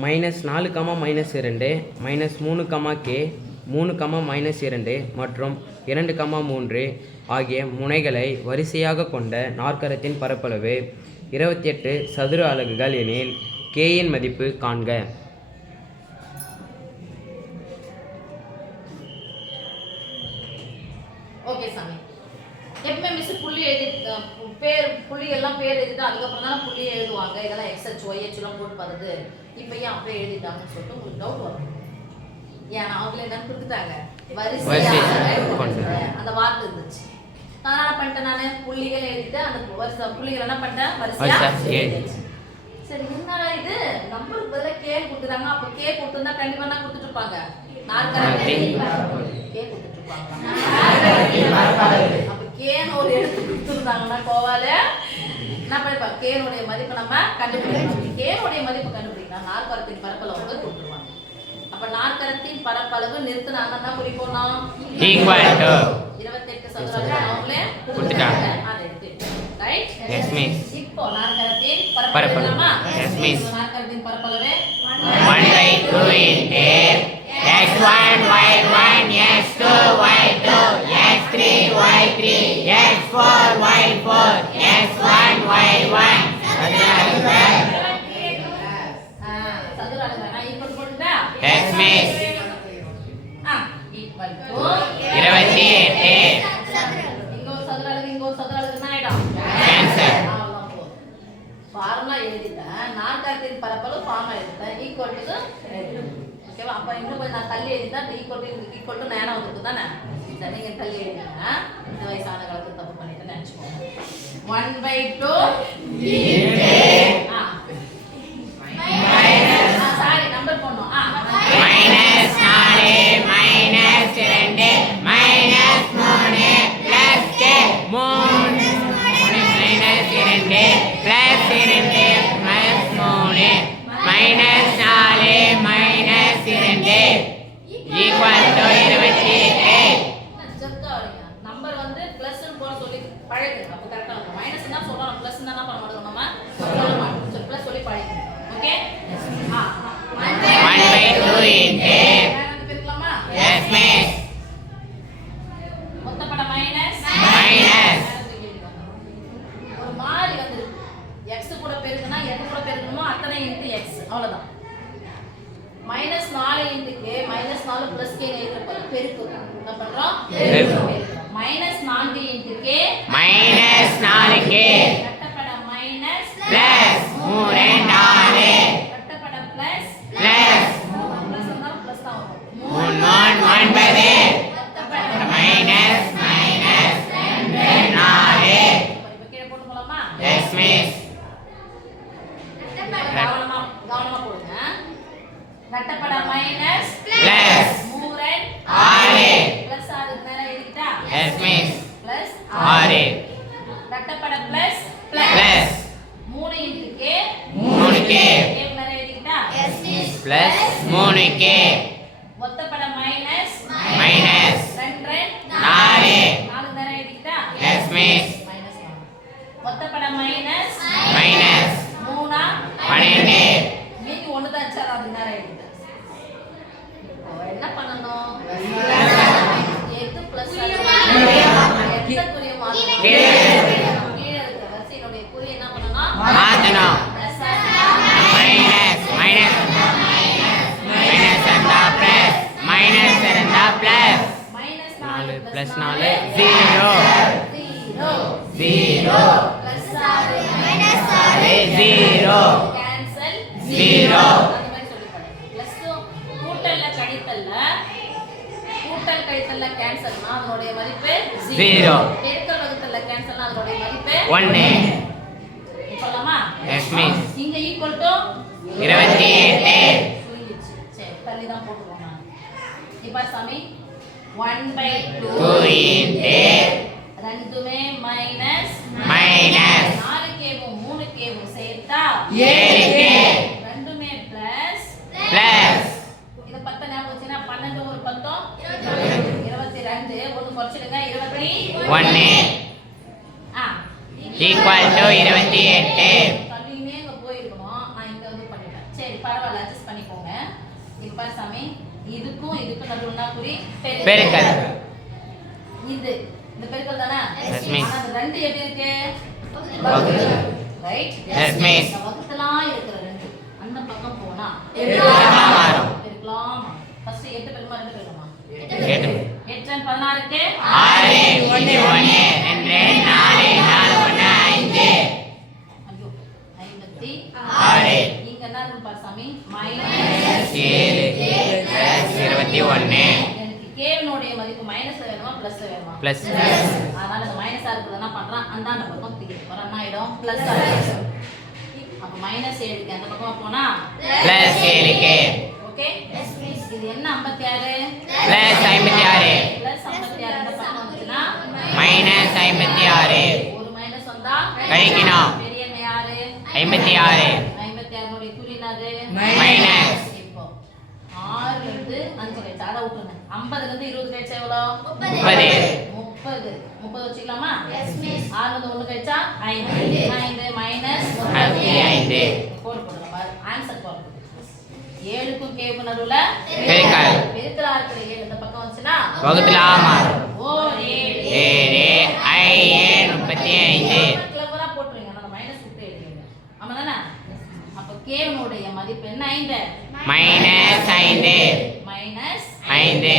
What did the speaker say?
Minus நாலு comma minus இரண்டு minus மூணு கமா கே மூணு கமா மைனஸ் இரண்டு மற்றும் இரண்டு கமா மூன்று ஆகிய முனைகளை வரிசையாக கொண்ட நாற்கரத்தின் பரப்பளவு இருபத்தி எட்டு சதுர அலகுகள் எனில் கேயின் மதிப்பு காண்க. பேர் புள்ளி எல்லாம் பேர் எழுதிட்டு அதுக்கப்புறம் தான் புள்ளி எழுதுவாங்க. இதெல்லாம் எக்ஸ்ஹெச் எல்லாம் போட்டு பார்த்தது இப்போ ஏன் அப்படியே எழுதிட்டாங்கன்னு சொல்லிட்டு உங்களுக்கு டவுட் வரும். ஏன்னா அவங்களே என்ன கொடுத்துட்டாங்க வரிசையாக வரிசையாக கொண்டு. அந்த வார்த்தை இருந்துச்சு. நான் என்ன பண்ணிட்டேன் நான்? புள்ளிகள் எழுதிட்டு அந்த வரிசை புள்ளிகள் என்ன பண்ணிட்டேன்? வரிசையா வரிசையா எழுதியாச்சு. சரி என்னடா இது நம்பருக்கு பதிலாக கே கொடுத்துட்டாங்க அப்போ கே கொடுத்துருந்தா கண்டிப்பா என்ன கொடுத்துட்டு இருப்பாங்க? நாற்கரத்தை கே கொடுத்துட்டு இருப்பாங்க. அப்ப கேன்னு ஒரு எழுத்து. கொடுத்துருந்தாங்கன்னா கோவால. என்ன பண்ணிருப்பாங்க கேனுடைய மதிப்பு நம்ம கண்டுபிடிக்கணும். கேனுடைய மதிப்பு கண்டுபிடிக்கலாம் நாற்கரத்தின் பரப்பளவு வந்து கொடுத்துருவாங்க. அப்ப நாற்கரத்தின் பரப்பளவு நிறுத்தினாங்கன்னா குறிப்போனா இருபத்தெட்டு சதுரம் அவங்களே கொடுத்துட்டாங்க. ரைட் இப்போ நாற்கரத்தின் பரப்பளவு. எஸ் மீஸ் நாற்கரத்தின் ஈக்குவல் போட்டுட்டா எக்ஸ் மிஸ் ஆ ஈக்குவல் டு இருபத்தி எட்டு இங்க சதுர அலகு இங்க சதுர அலகு என்ன ஆயிடும் Cancel. ஃபார்முலா எழுதிட்டேன் நாற்கரத்தின் பரப்பளவு ஃபார்முலா எழுதிட்டேன் ஈக்குவல் டு ஓகேவா அப்ப இன்னும் கொஞ்சம் நான் தள்ளி எழுதிட்டா ஈக்குவல் டு ஈக்குவல் டு நேரம் வந்துருக்கு தானே சரி தள்ளி எழுதிங்க இந்த வயசான காலத்துக்கு தப்பு நினைச்சுக்கோங்க ஒன் பை டூ அவ்வளவுதான். மைனஸ் நாலு இன்ட்டு கே மைனஸ் நாலு பிளஸ் கே எழுதுறப்ப பெருக்கும். என்ன பண்றோம்? பெருக்கும். மைனஸ் நான்கு பிளஸ் மூணு K zero zero zero plus ஆறு மைனஸ் ஆறு ஜீரோ கேன்சல் Zero. பண்ணுங்க பிளஸ் கூட்டல்ல கழித்தல்ல. கூட்டல் கழித்தல்ல கேன்சல்னா அதனுடைய மதிப்பு Zero. பெருக்கல் வகுத்தல்ல கேன்சல்னா அதனுடைய மதிப்பு ஒன்று சொல்லலாமா? Yes, miss. இங்க ஈக்குவல் டு இருபத்தி எட்டு. சரி தள்ளி தான் போட்டுக்கோங்க இப்ப சாமி. One by two two into ரெண்டுமே மைனஸ் மைனஸ் நாலு கேவும் மூணு கேவும் சேர்த்தா ஏழு கே ரெண்டுமே பிளஸ் பிளஸ் இத பத்த ஞாபகம் வச்சுன்னா பன்னெண்டு ஒரு பத்தம். இருபத்தி ரெண்டு. ஒன்று குறைச்சிடுங்க. இருபத்தி ஒன்று ஆ. ஈக்குவல் டு இருபத்தி எட்டு. தள்ளியுமே இங்க போயிருக்கணும். நான் இங்க வந்து பண்ணிட்டேன். சரி பரவாயில்ல அட்ஜஸ்ட் பண்ணிக்கோங்க. இப்போ சாமி. இதுக்கும் இதுக்கும் நடுவுனா குறி பெருக்கல். இது இந்த பெருக்கல் தானே. ஆனா அந்த ரெண்டு எப்படி இருக்கு. Right Yes, miss. வகுத்துலாம் இருக்கிற ரெண்டு அந்த பக்கம் போனா பெருக்கலா மாறும். பெருக்கலாம் ஃபர்ஸ்ட் எட்டு பெருமா ரெண்டு பெருக்கமா எட்டு. எட்டு பதினாறுக்கு ஆறு ஒன்று ஒன்று ரெண்டு நாலு நாலு ஒன்று ஐந்து ஐயோ ஐம்பத்தி ஆறு. இங்க என்ன இருக்கு பாரு சாமி மைனஸ் ஏழு மைனஸ் வேணுமா பிளஸ் வேணுமா? ப்ளஸ் அதனால இந்த மைனஸா இருக்குது என்ன பண்றான். அந்தாண்ட பக்கம் தூக்கிட்டு போறான் என்ன ஆயிடும் பிளஸ் அப்ப மைனஸ் ஏழுக்கு அந்த பக்கமா போனா? ப்ளஸ் ஏழுக்கு. ஓகே இது என்ன ஐம்பத்தி ஆறு ப்ளஸ் ஐம்பத்தி ஆறு பிளஸ் ஐம்பத்தி ஆறு இந்த பக்கம் வந்துச்சுன்னா? மைனஸ் ஐம்பத்தி ஆறு ஒரு மைனஸ் வந்தா? கழிக்கணும். பெரிய ஐம்பத்தி ஆறு ஐம்பத்தி ஆறுனுடைய குறி என்னது மைனஸ். இப்போ ஆறுல இருந்து அஞ்சு கழிச்சு அட விட்டுருங்க ஐம்பதுல இருந்து இருபது கழிச்சா எவ்வளோ? முப்பது. முப்பது. முப்பது. வச்சுக்கலாமா? ஆறுல இருந்து ஒண்ணு கழிச்சா ஐந்து. ஐந்து. மைனஸ் ஐந்து. போடு போடுங்க பாரு. ஆன்சர் போடு ஏழுக்கும் கேவுக்கும் நடுவுல பெருக்கல். பெருக்கலா இருக்கிற ஏழு இந்த பக்கம் வந்துச்சுன்னா? வகுத்துல ஏழு. ஏழு ஐந்து முப்பத்தி ஐந்து. கிளவரா போட்டுருங்க. அந்த மைனஸ் விட்டு எழுதுங்க ஆமா தானே அப்ப கேவனுடைய மதிப்பு என்ன? ஐந்து. மைனஸ் ஐந்து. மைனஸ் ஐந்து